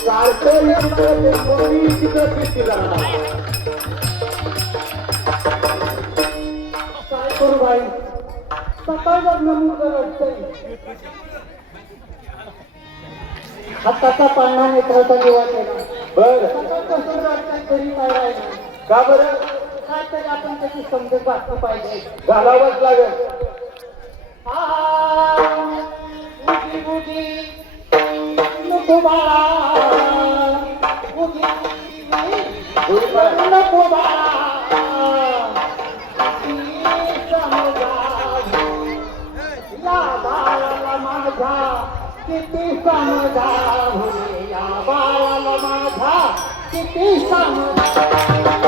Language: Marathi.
सारखं येणार ते कोणी तिथं किती जाणार काय करू बाई सकाळचा नमूद रडतंय हाताचा पाळणा नेत्राचा दिवा केला बर सकाळ कसं रडताय तरी काय राहिलं का बरं काय तरी आपण त्याची समजूत वाटलं पाहिजे घालावंच लागेल उगी उगी नको बाळा उगी नको बाळा या बाळाला माझा किती समजावू या बाळाला माझा किती समजावू